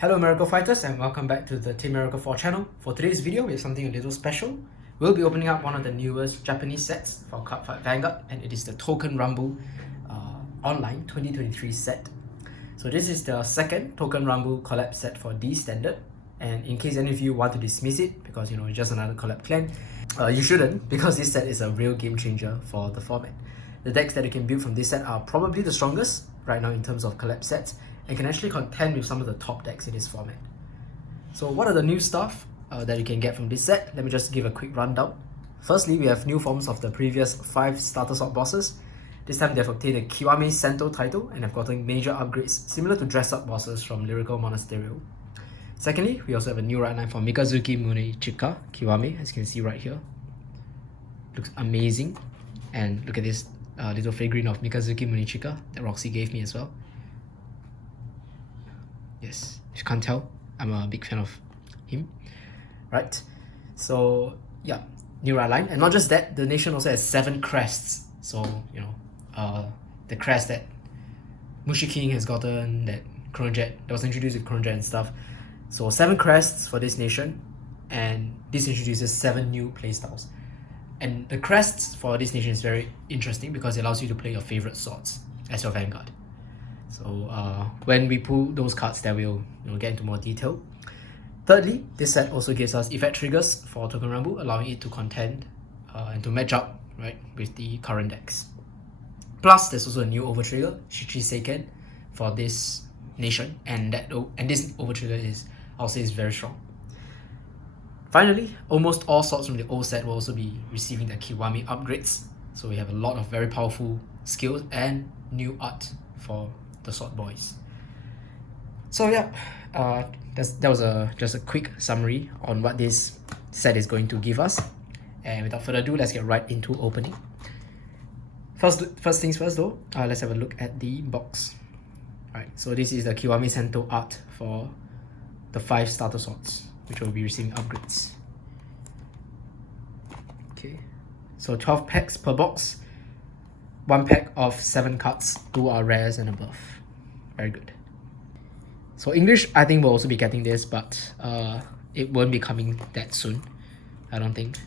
Hello Miracle Fighters and welcome back to the Team Miracle 4 channel. For today's video we have something a little special. We'll be opening up one of the newest Japanese sets for Cardfight Vanguard, and it is the Touken Ranbu ONLINE 2023 set. So this is the second Touken Ranbu collab set for D standard, and in case any of you want to dismiss it because it's just another collab clan, you shouldn't, because this set is a real game changer for the format. The decks that you can build from this set are probably the strongest right now in terms of collab sets, and can actually contend with some of the top decks in this format. So what are the new stuff that you can get from this set? Let me just give a quick rundown. Firstly, we have new forms of the previous 5 starter sort bosses. This time they have obtained a Kiwame Sentou title and have gotten major upgrades similar to dress-up bosses from Lyrical Monasterio. Secondly, we also have a new rideline for Mikazuki Munechika Kiwame, as you can see right here. Looks amazing. And look at this little figurine of Mikazuki Munechika that Roxy gave me as well. Yes, if you can't tell, I'm a big fan of him. Right, so yeah, new rideline. And not just that, the nation also has 7 crests. So, the crest that Mushi King has gotten, that Chronojet, that was introduced with Chronojet and stuff. So 7 crests for this nation, and this introduces 7 new playstyles. And the crests for this nation is very interesting because it allows you to play your favorite swords as your Vanguard. So when we pull those cards, then we'll get into more detail. Thirdly, this set also gives us effect triggers for Touken Ranbu, allowing it to contend and to match up with the current decks. Plus, there's also a new over trigger, Shichi Seiken, for this nation, and this over trigger I'll say is very strong. Finally, almost all swords from the old set will also be receiving their Kiwame upgrades. So we have a lot of very powerful skills and new art for the sword boys. So yeah, that was just a quick summary on what this set is going to give us. And without further ado, let's get right into opening. First things first though, let's have a look at the box. Alright, so this is the Kiwame Sentou art for the 5 starter swords, which will be receiving upgrades. Okay, so 12 packs per box. 1 pack of 7 cards, 2 are rares and above. Very good. So English, I think we'll also be getting this, but it won't be coming that soon, I don't think.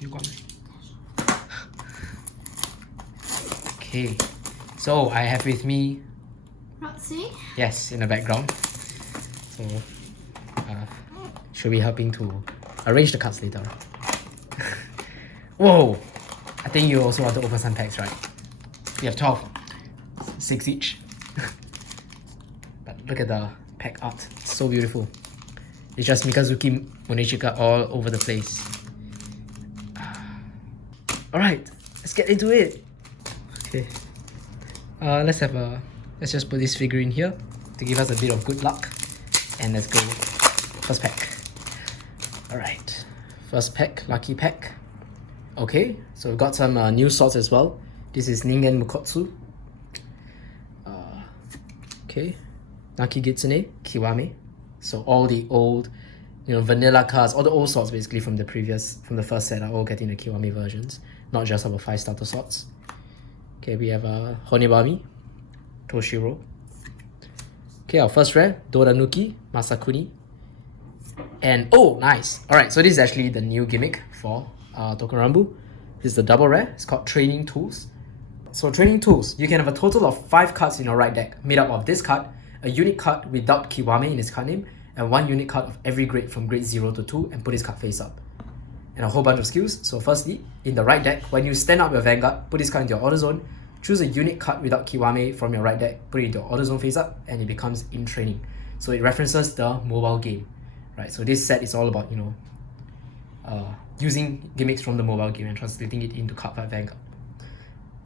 You got it. Okay, so I have with me Roxy? Yes, in the background. So she'll be helping to arrange the cards later. Whoa! I think you also want to open some packs, right? We have 12. 6 each. But look at the pack art. It's so beautiful. It's just Mikazuki Munechika all over the place. Alright, let's get into it. Okay. Let's just put this figure in here to give us a bit of good luck. And let's go. First pack. Alright. First pack, lucky pack. Okay, so we've got some new swords as well. This is Ningen Mukotsu. Okay, Naki Gitsune, Kiwame. So all the old, vanilla cards, all the old swords basically from the first set are all getting the Kiwame versions, not just our 5 starter swords. Okay, we have Honebami, Toshiro. Okay, our first rare, Doranuki, Masakuni. And oh, nice! Alright, so this is actually the new gimmick for Touken Ranbu. This is the double rare. It's called Training Tools. So Training Tools, you can have a total of 5 cards in your right deck, made up of this card, a unique card without Kiwame in its card name, and 1 unique card of every grade from grade 0 to 2, and put this card face up. And a whole bunch of skills. So firstly, in the right deck, when you stand up your Vanguard, put this card into your auto zone, choose a unique card without Kiwame from your right deck, put it into your auto zone face up, and it becomes in training. So it references the mobile game. Right, so this set is all about, using gimmicks from the mobile game and translating it into Cardfight Vanguard.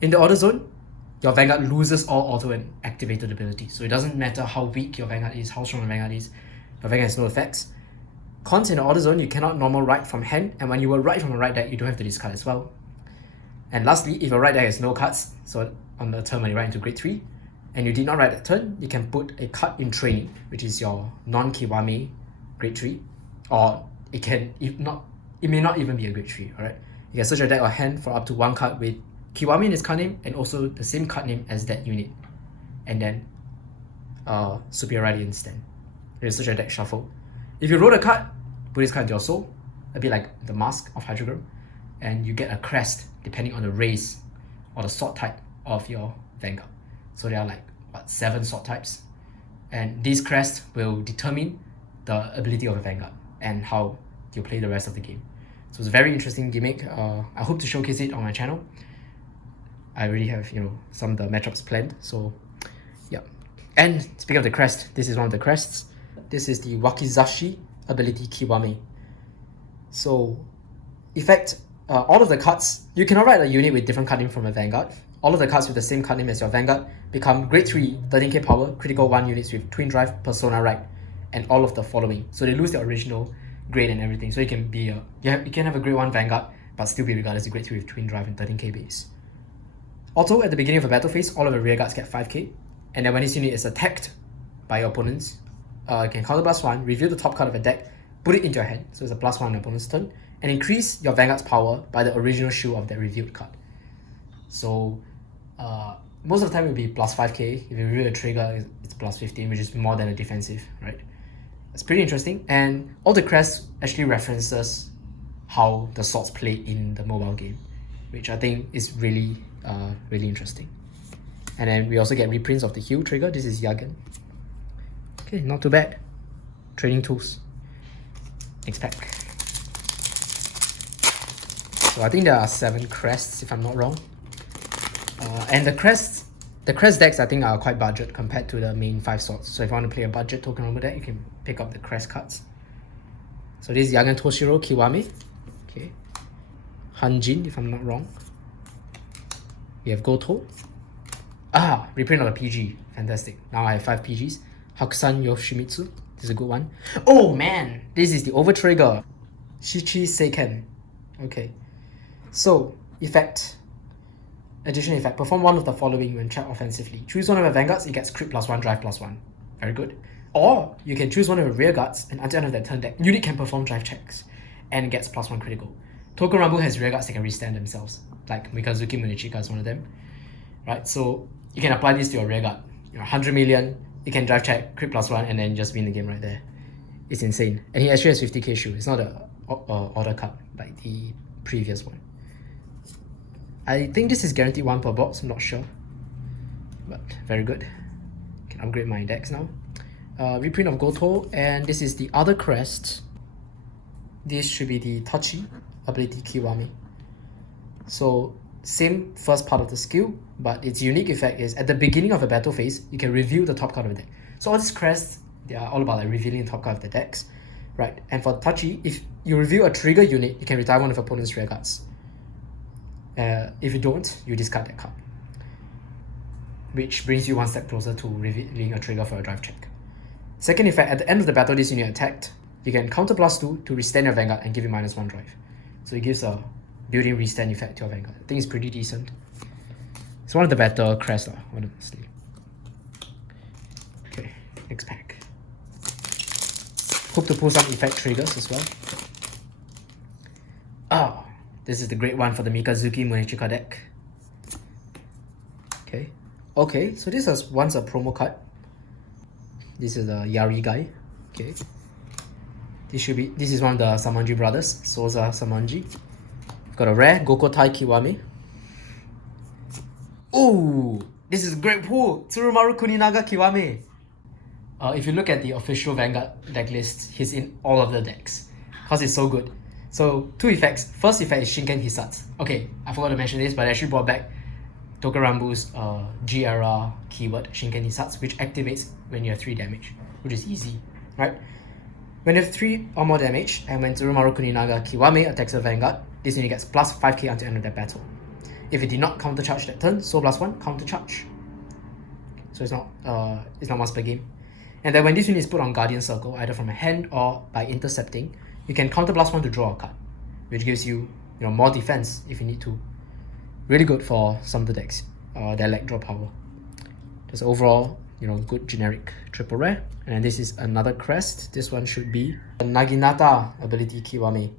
In the auto zone, your Vanguard loses all auto and activated ability. So it doesn't matter how weak your Vanguard is, how strong your Vanguard is, your Vanguard has no effects. Cons in the auto zone, you cannot normal write from hand, and when you will write from a right deck, you don't have to discard as well. And lastly, if your right deck has no cards, so on the turn when you write into grade 3, and you did not write that turn, you can put a card in training, which is your non-Kiwame grade 3, or it may not even be a grade 3, alright? You can search your deck or hand for up to 1 card with Kiwame in its card name and also the same card name as that unit, and then Superior Radiant stand. research your deck, shuffle. If you roll a card, put this card into your soul, a bit like the mask of Hydrogram, and you get a crest depending on the race or the sword type of your Vanguard. So there are like, what, 7 sword types, and these crests will determine the ability of the Vanguard and how you play the rest of the game. So it's a very interesting gimmick. I hope to showcase it on my channel. I already have, you know, some of the matchups planned, so yeah. And speaking of the crest, this is one of the crests. This is the Wakizashi ability Kiwame. So, effect, all of the cards, you cannot write a unit with different card name from a Vanguard. All of the cards with the same card name as your Vanguard become grade 3, 13k power, critical 1 units with twin drive, persona right, and all of the following. So they lose their original grade and everything. So you can be you can have a grade 1 Vanguard, but still be regarded as a grade 3 with twin drive and 13k base. Also, at the beginning of a battle phase, all of the rear guards get 5k, and then when this unit is attacked by your opponents, you can counter +1, reveal the top card of a deck, put it into your hand, so it's a +1 on the opponent's turn, and increase your Vanguard's power by the original shield of that revealed card. So, most of the time it will be +5k. If you reveal a trigger, it's +15, which is more than a defensive, right? It's pretty interesting, and all the crests actually references how the swords play in the mobile game, which I think is really, really interesting. And then we also get reprints of the heal trigger. This is Yagen. Okay, not too bad. Training tools. Next pack. So I think there are 7 crests, if I'm not wrong. And the crest decks I think are quite budget compared to the main 5 swords. So if you want to play a budget Touken Ranbu deck, you can pick up the crest cards. So this is Yagen Toshiro Kiwame. Okay. Hanjin, if I'm not wrong. We have Goto. Ah, reprint of the PG. Fantastic. Now I have 5 PGs. Hakusan Yoshimitsu. This is a good one. Oh man, this is the Overtrigger. Shichi Seiken. Okay. So, effect. Additional effect. Perform one of the following when trapped offensively. Choose one of your Vanguards, it gets crit +1, drive +1. Very good. Or, you can choose one of your rear guards, and until the end of that turn deck, unit can perform drive checks, and it gets +1 critical. Touken Ranbu has rear guards that can restand themselves, like Mikazuki Munechika is one of them. Right, so you can apply this to your rear guard. 100 million, you can drive check, crit +1, and then just win the game right there. It's insane. And he actually has 50k shield. It's not a order card like the previous one. I think this is guaranteed 1 per box, I'm not sure. But very good. Can upgrade my decks now. Reprint of Goto, and this is the other crest. This should be the Tachi ability Kiwame. So same first part of the skill, but its unique effect is at the beginning of a battle phase, you can reveal the top card of the deck. So all these crests, they are all about like revealing the top card of the decks, right? And for Tachi, if you reveal a trigger unit, you can retire one of your opponent's rear guards. If you don't, you discard that card, which brings you 1 step closer to revealing a trigger for a drive check. Second effect, at the end of the battle this unit attacked, you can counter +2 to restand your Vanguard and give you -1 drive. So it gives a built-in restand effect to your Vanguard. I think it's pretty decent. It's one of the better crests, honestly. Okay, next pack. Hope to pull some effect triggers as well. Oh, this is the great one for the Mikazuki Munechika deck. Okay, so this was once a promo card. This is the Yari guy. Okay. This is one of the Samanji brothers, Soza Samanji. We've got a rare Gokotai Kiwame. Ooh, this is a great pull! Tsurumaru Kuninaga Kiwame. If you look at the official Vanguard deck list, he's in all of the decks because it's so good. So 2 effects. First effect is Shinken Hisatsu. Okay, I forgot to mention this, but I actually brought back Touken Ranbu's G-era keyword, Shinken Hisatsu, which activates when you have 3 damage, which is easy, right? When you have 3 or more damage, and when Tsurumaru Kuninaga Kiwame attacks a Vanguard, this unit gets +5k until the end of that battle. If it did not counter charge that turn, so +1 counter charge. So it's not once per game. And then when this unit is put on Guardian Circle, either from a hand or by intercepting, you can counter +1 to draw a card, which gives you more defense if you need to. Really good for some of the decks that lack draw power. Just overall, good generic triple rare. And this is another crest. This one should be a Naginata ability Kiwame.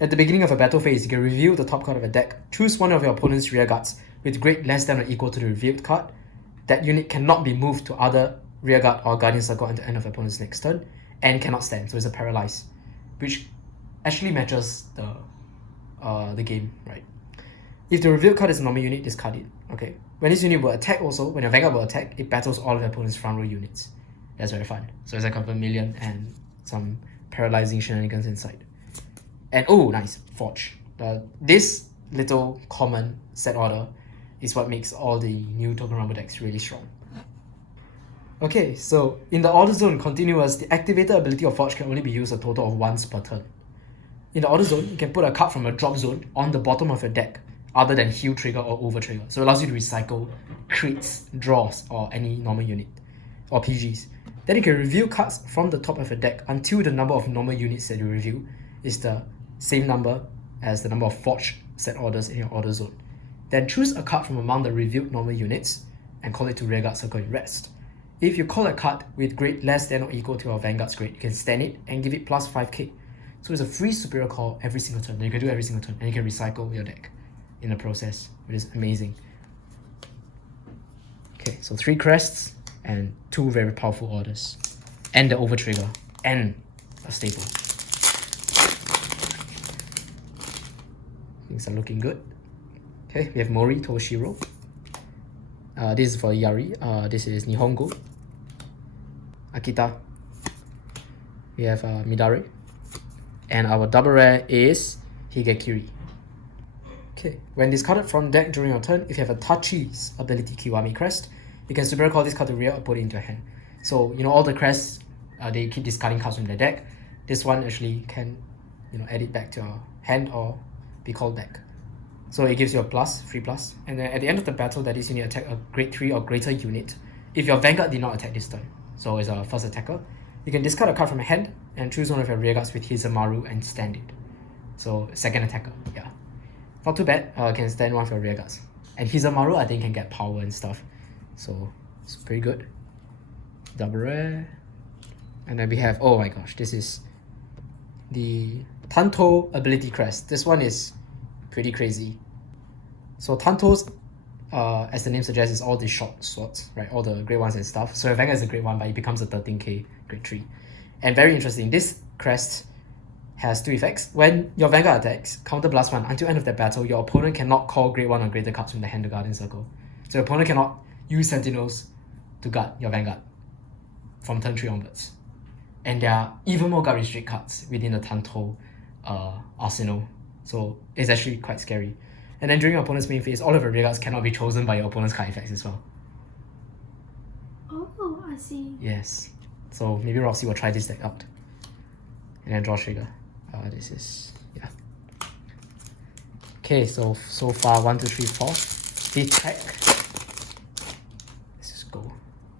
At the beginning of a battle phase, you can reveal the top card of a deck. Choose one of your opponent's rear guards with grade less than or equal to the revealed card. That unit cannot be moved to other rearguard or guardian circle until end of opponent's next turn, and cannot stand, so it's a paralyze, which actually matches the game, right? If the revealed card is a normal unit, discard it. Okay. When this unit will attack also, when your Vanguard will attack, it battles all of your opponent's front row units. That's very fun. So it's like a vermilion and some paralyzing shenanigans inside. And oh, nice, Forge. This little common set order is what makes all the new Touken Ranbu decks really strong. Okay, so in the order zone continuous, the activated ability of Forge can only be used a total of once per turn. In the order zone, you can put a card from a drop zone on the bottom of your deck other than heal trigger or over trigger. So it allows you to recycle crits, draws, or any normal unit, or PGs. Then you can reveal cards from the top of your deck until the number of normal units that you reveal is the same number as the number of Forge set orders in your order zone. Then choose a card from among the revealed normal units and call it to rearguard circle in rest. If you call a card with grade less than or equal to your Vanguard's grade, you can stand it and give it plus 5k. So it's a free superior call every single turn. You can do every single turn, and you can recycle your deck in the process, which is amazing. Okay, so 3 crests and 2 very powerful orders, and the over trigger, and a staple. Things are looking good. Okay, we have Mori Toshiro. This is for Yari. This is Nihongo. Akita. We have Midare. And our double rare is Higekiri. Okay, when discarded from deck during your turn, if you have a Tachi's ability Kiwame Crest, you can superior call this card to rear or put it into your hand. So, you know, all the crests, they keep discarding cards from their deck. This one actually can, you know, add it back to your hand or be called back. So it gives you a plus, free plus. And then at the end of the battle, that is, you need to attack a grade 3 or greater unit if your Vanguard did not attack this turn. So it's a first attacker. You can discard a card from your hand and choose one of your rearguards with Hizamaru and stand it. So second attacker, yeah. Not too bad, can stand one of your rearguards. And Hizamaru, I think, can get power and stuff. So it's pretty good. Double rare. And then we have, oh my gosh, this is the Tanto ability crest. This one is pretty crazy. So Tantos, as the name suggests, is all the short swords, right? All the grade 1s and stuff. So your Vanguard is a grade 1, but it becomes a 13k grade 3. And very interesting, this crest has 2 effects. When your Vanguard attacks, counter blast 1. Until end of the battle, your opponent cannot call grade 1 or greater cards from the hand to Guardian Circle. So your opponent cannot use Sentinels to guard your Vanguard from turn 3 onwards. And there are even more guard restrict cards within the Tanto arsenal. So it's actually quite scary. And then during your opponent's main phase, all of your rearguards cannot be chosen by your opponent's card effects as well. Oh, I see. Yes. So maybe Roxy will try this deck out. And then draw trigger. This is, yeah. Okay, so far 1, 2, 3, 4. Detect. Let's just go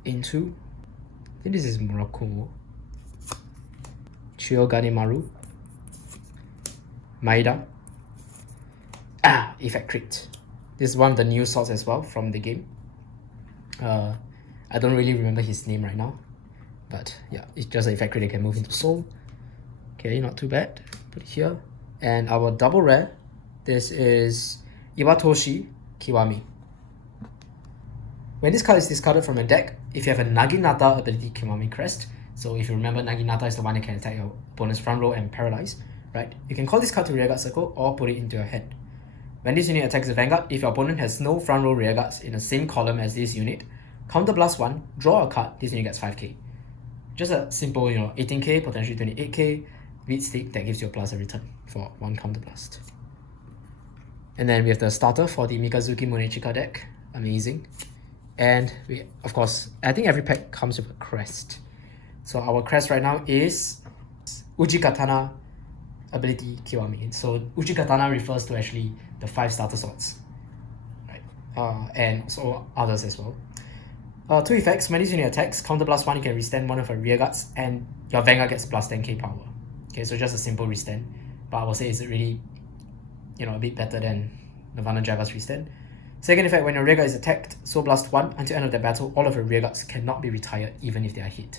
into, I think this is Morocco. Chiyoganimaru. Maeda. Effect crit. This is one of the new swords as well from the game. I don't really remember his name right now, but yeah, it's just an effect crit that can move into soul. Okay, not too bad. Put it here. And our double rare, this is Iwatoshi Kiwame. When this card is discarded from a deck, if you have a Naginata ability Kiwame Crest, so if you remember, Naginata is the one that can attack your opponent's front row and paralyze, right? You can call this card to rearguard circle or put it into your hand. When this unit attacks the Vanguard, if your opponent has no front row rearguards in the same column as this unit, counter blast 1, draw a card, this unit gets 5k. Just a simple, 18k, potentially 28k, beat stick that gives you a plus every turn for 1 counter blast. And then we have the starter for the Mikazuki Munechika deck, amazing. And we, of course, I think every pack comes with a crest. So our crest right now is Uji Katana ability Kiwame. So Uji Katana refers to actually the 5 starter swords, right? And so others as well. 2 effects. When this unit attacks, counter blast 1, you can restand one of your rearguards, and your Vanguard gets plus 10k power. Okay, so just a simple restand, but I will say it's really, a bit better than Nirvana Java's restand. Second effect, when your rearguard is attacked, Soul Blast 1, until end of the battle, all of your rearguards cannot be retired even if they are hit,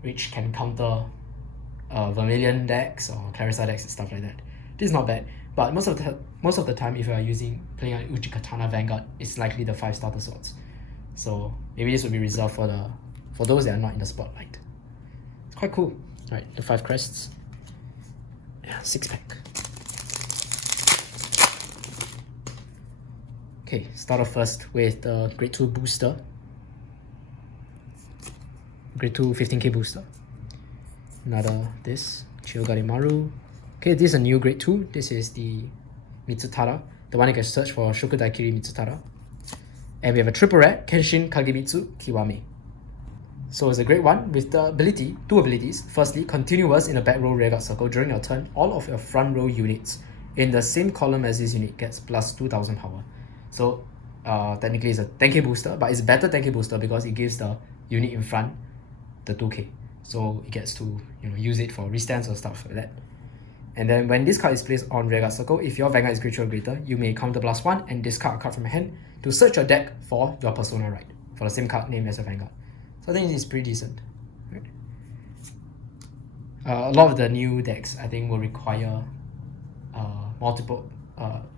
which can counter Vermilion decks or Clarissa decks and stuff like that. This is not bad, but most of the time, if you are playing an Uji Katana Vanguard, it's likely the 5 starter swords. So maybe this will be reserved for those that are not in the spotlight. It's quite cool. Right, the 5 crests. Yeah, 6-pack. Okay, start off first with the Grade 2 booster. Grade 2 15k booster. Another this, Maru. Okay, this is a new Grade 2. This is the Mitsutara, the one you can search for Shokudaikiri Mitsutara. And we have a triple rare, Kenshin Kagemitsu Kiwame. So it's a great one with the ability, 2 abilities. Firstly, continuous in the back row rearguard circle during your turn. All of your front row units in the same column as this unit gets plus 2000 power. So technically it's a 10k booster, but it's a better 10k booster because it gives the unit in front the 2k. So it gets to use it for restands or stuff like that. And then when this card is placed on rearguard circle, if your Vanguard is Grade 3 or greater, you may counter +1 and discard a card from your hand to search your deck for your Persona Ride, for the same card name as your Vanguard. So I think it's pretty decent. Right. A lot of the new decks I think will require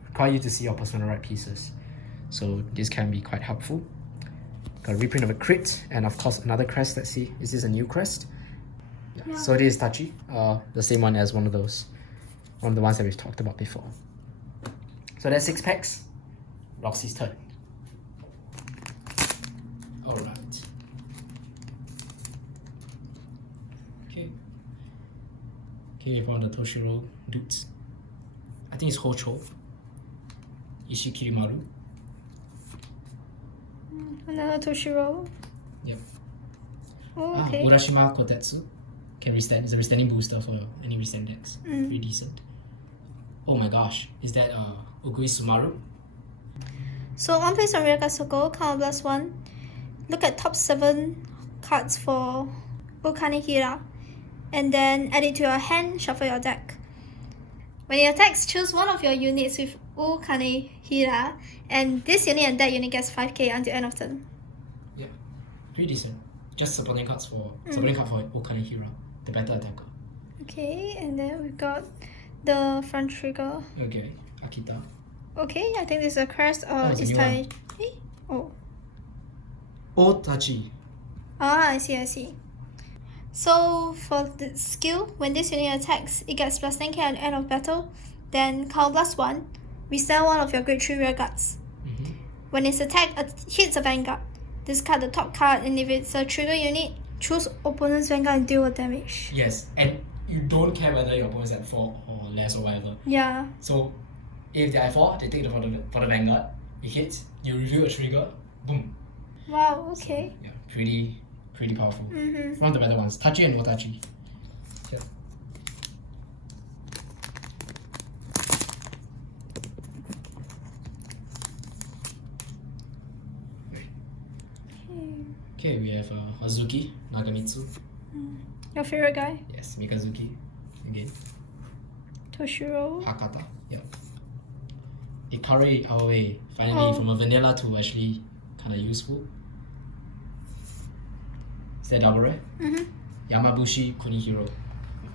require you to see your Persona Ride pieces. So this can be quite helpful. Got a reprint of a crit, and of course another crest. Let's see, is this a new crest? Yeah. So this is Tachi, the same one as one of the ones that we've talked about before. So that's 6 packs. Roxy's turn. Alright. Okay, we have one of the Toshiro dudes. I think it's Hocho. Ishikirimaru. Another Toshiro. Yep. Oh, okay. Urashima Kotetsu. Can restand. It's a restanding booster for any restand decks. Pretty decent. Oh my gosh. Is that Ugui Sumaru? So on place on rearguard circle, count +1. Look at top 7 cards for Ukanehira. And then add it to your hand, shuffle your deck. When it attacks, choose one of your units with Ukanehira, and this unit and that unit gets 5k until end of turn. Yeah, pretty decent. Just supporting cards for supporting card for Ukanehira, the better attacker. Okay, and then we've got the front trigger. Okay, Akita. Okay, I think this is a crest or it's is a new Tai. one. Oh. Otachi. Ah, I see. So for the skill, when this unit attacks, it gets plus 10k at the end of battle. Then count +1, restand one of your Grade 3 rearguards. When its attack hits a Vanguard, discard the top card, and if it's a trigger unit, choose opponent's Vanguard and deal a damage. Yes, and you don't care whether your opponent's at 4 or less or whatever. Yeah. So if they're at 4, they take it for the Vanguard. It hits, you reveal a trigger, boom. Wow, okay. So, yeah, pretty powerful. One of the better ones. Tachi and Otachi. Yeah. Okay, we have Hazuki Nagamitsu. Your favorite guy? Yes, Mikazuki. Again. Toshiro. Hakata. Yeah. It carried our way finally from a vanilla to actually kind of useful. Is that double rare? Yamabushi Kunihiro.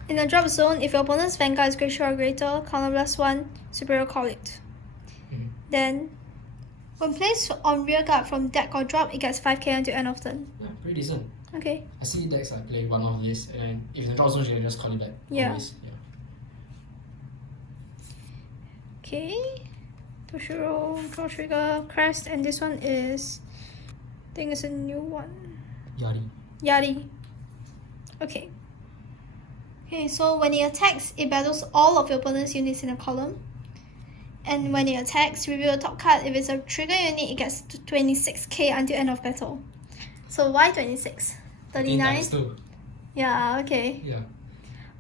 In the drop zone, if your opponent's Vanguard is Grade 3 or greater, counter +1, superior call it. Then, when placed on rearguard from deck or drop, it gets 5k until end of turn. Yeah, pretty decent. Okay. I see decks I play one of these, and if in the drop zone, you can just call it back. Yeah. Always. Yeah. Okay. Toshiro, draw trigger, crest, and this one is, I think it's a new one. Yari. Okay. So when it attacks, it battles all of your opponent's units in a column. And when it attacks, reveal a top card. If it's a trigger unit, it gets 26k until end of battle. So why 26? 39? Yeah, okay. Yeah.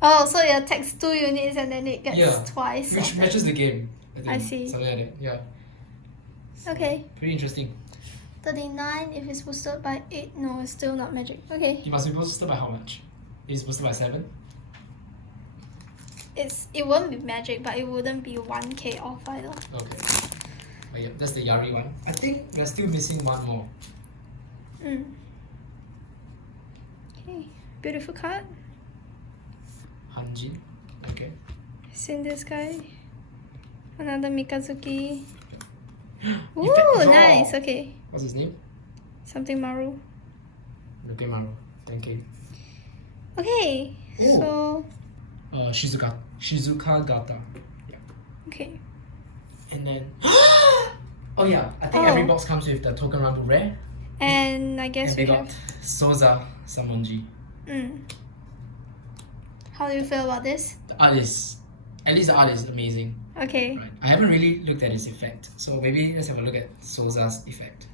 Oh, so it attacks 2 units and then it gets twice. Which matches the game. I see. Something like that. Yeah. Okay. Pretty interesting. 39, if it's boosted by 8, no, it's still not magic. Okay. It must be boosted by how much? It's boosted by 7? It won't be magic, but it wouldn't be 1k off either. Okay. But yeah, that's the Yari one. I think we're still missing one more. Okay. Beautiful card. Hanjin. Okay. Seen this guy. Another Mikazuki. Ooh, Oh. nice. Okay. What's his name? Something Maru. Touken Ranbu. Thank you. Okay, so... Shizuka Gata. Yeah. Okay. And then... oh yeah, I think every box comes with the Touken Ranbu rare. And I guess and we got have... Soza Samonji. How do you feel about this? The art is... At least the art is amazing. Okay. Right. I haven't really looked at its effect. So maybe let's have a look at Soza's effect.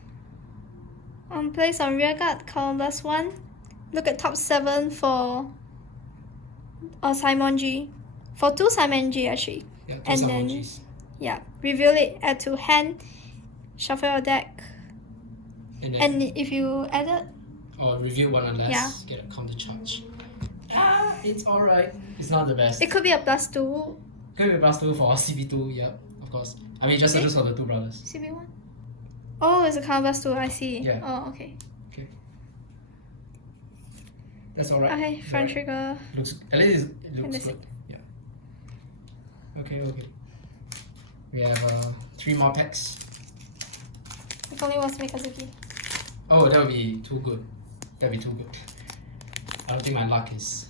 Place on rear guard, column +1. Look at top 7 for Saimonji. For 2 Saimonji actually. Yeah, two and Samonjis. then, yeah, reveal it, add to hand, shuffle your deck. And if you add it, or review one unless get a counter charge. It's alright. It's not the best. It could be a +2. Could be a +2 for CB2, yeah, of course. I mean, just for the two brothers. CB1? Oh, it's a column +2, I see. Yeah. Oh, okay. Okay. That's alright. Okay, front trigger. Looks, at least it looks good. Yeah. Okay. We have 3 more packs. If only was Mikazuki. Oh, that would be too good. That would be too good. I don't think my luck is...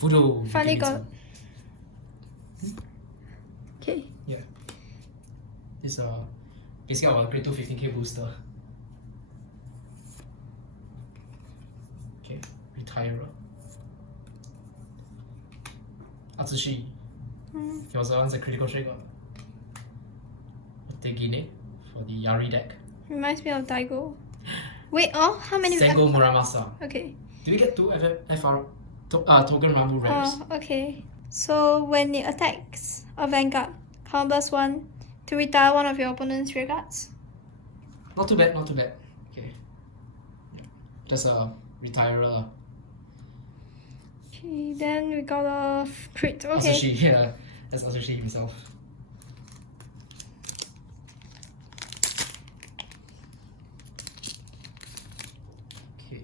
Fudo. Finally got... Okay. Yeah. This basically our grade 2 15k booster. Okay, Retirer. Atsushi. He also wants a critical trigger. Tegine for the Yari deck. Reminds me of Daigo. Wait, how many? Sengo Muramasa. Okay. Do we get 2 Touken Ranbu rares? Oh, okay. So when it attacks a Vanguard, column +1 to retire one of your opponent's rear guards. Not too bad. Okay. Just a retirer. Okay, then we got a crit. Okay. Atsushi, yeah. That's Atsushi himself. Okay.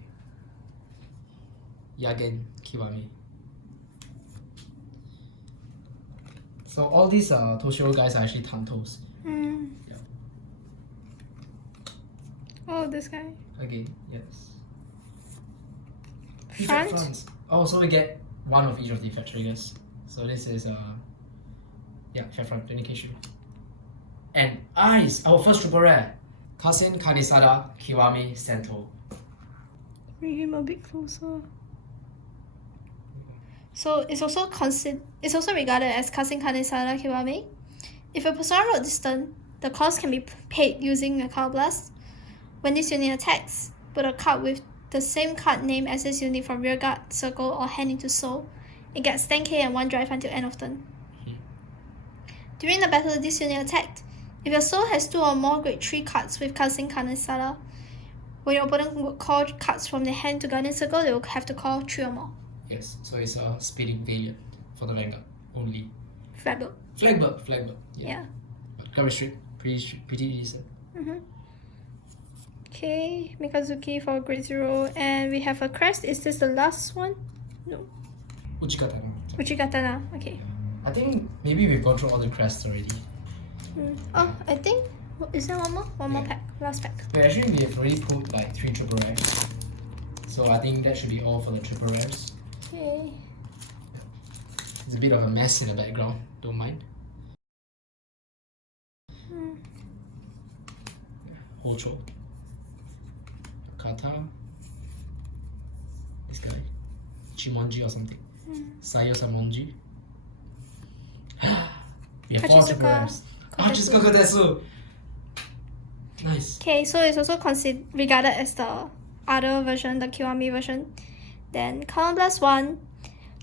Yagen Kiwame. So all these Toshiro guys are actually Tantos. Yeah. Oh, this guy. Again, yes. Front? Effect fronts. Oh, so we get 1 of each of the effect triggers. So this is effect front indication. And eyes, our first super rare. Kasen Kanisada Kiwame Sentou. Bring him a bit closer. So it's also regarded as Kasen Kanisada Kiwame. If a persona road distant, the cost can be paid using a card blast. When this unit attacks, put a card with the same card name as this unit from rear guard, circle, or hand into soul. It gets 10k and 1 drive until end of turn. During the battle this unit attacked, if your soul has 2 or more grade 3 cards with Kasen Kanisada, when your opponent would call cards from their hand to Guardian Circle, they will have to call 3 or more. Yes, so it's a speeding valiant for the Vanguard only. Flagbird. Flagbird. Yeah. But card restrict, pretty decent. Okay, Mikazuki for grade 0, and we have a Crest. Is this the last one? No. Uchigatana. Okay. I think maybe we've gone through all the crests already. Oh, I think... Is there one more? One more pack. Last pack. But actually we have already put like 3 triple rares. So I think that should be all for the triple rares. Okay. There's a bit of a mess in the background. Don't mind. Hocho. Kata. This guy. Chimonji or something. Sayo Samonji. We have 4 triple rares. Hachizuka Kotetsu! Nice. Okay, so it's also regarded as the other version, the Kiwame version. Then column +1,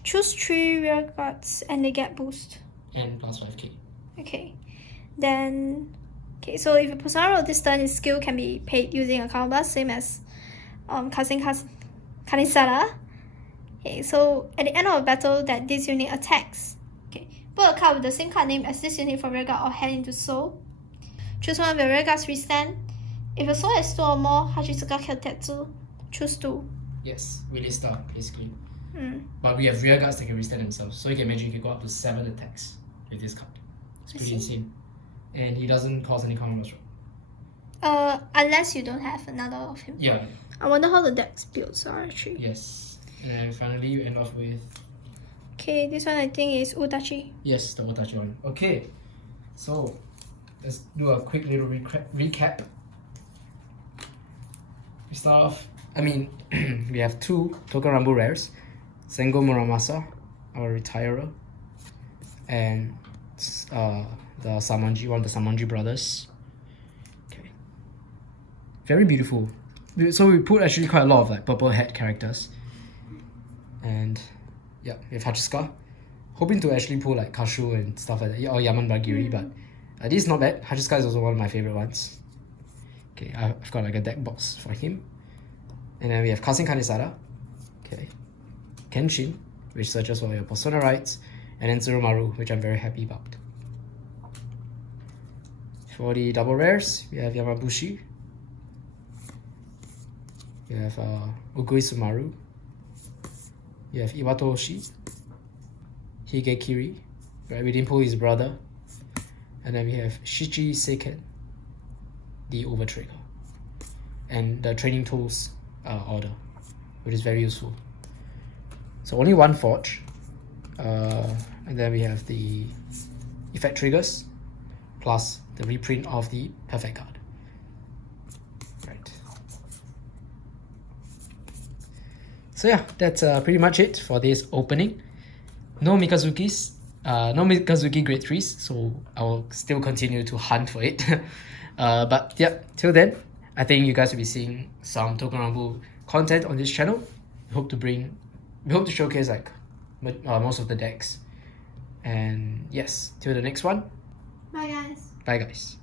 choose 3 rear guards and they get boost. And plus 5k. Okay. Then so if a persona roll this turn, its skill can be paid using a column blast, same as Kasen Kanisada. Okay, so at the end of a battle that this unit attacks, put a card with the same card name as this unit from rear guard or hand into soul. Choose one of your rear guards restand. If your soul has 2 or more Hachizuka Kotetsu, choose 2. Yes, really star basically. But we have rear guards that can restand themselves, so you can imagine you can go up to 7 attacks with this card. It's pretty insane. And he doesn't cause any counter blast. Unless you don't have another of him. Yeah. I wonder how the deck's builds are actually. Yes. And finally, you end off with. Okay, this one I think is Utachi. Yes, the Otachi one. Okay. So, let's do a quick little recap. We start off. We have 2 Touken Ranbu rares, Sengo Muramasa, our retirer, and the Samanji, one of the Samanji brothers. Okay, very beautiful. So we put actually quite a lot of like purple head characters, and yeah, we have Hachiska. Hoping to actually pull like Kashu and stuff like that, or Yaman Bagiri, but this is not bad. Hachiska is also one of my favorite ones. Okay, I've got like a deck box for him. And then we have Kasen Kanesada, okay, Kenshin, which searches for your persona rights, and then Tsurumaru, which I'm very happy about. For the double rares, we have Yamabushi, you have Ugui Sumaru, you have Iwato Oshi, Higekiri, right, we didn't pull his brother, and then we have Shichi Seiken, the Overtrigger, and the training tools order, which is very useful. So only 1 forge, and then we have the effect triggers plus the reprint of the perfect card. Right. So yeah, that's pretty much it for this opening. No Mikazukis, no Mikazuki grade 3s, so I will still continue to hunt for it. But yeah, till then, I think you guys will be seeing some Touken Ranbu content on this channel. We hope to showcase like most of the decks. And yes, till the next one. Bye guys. Bye guys.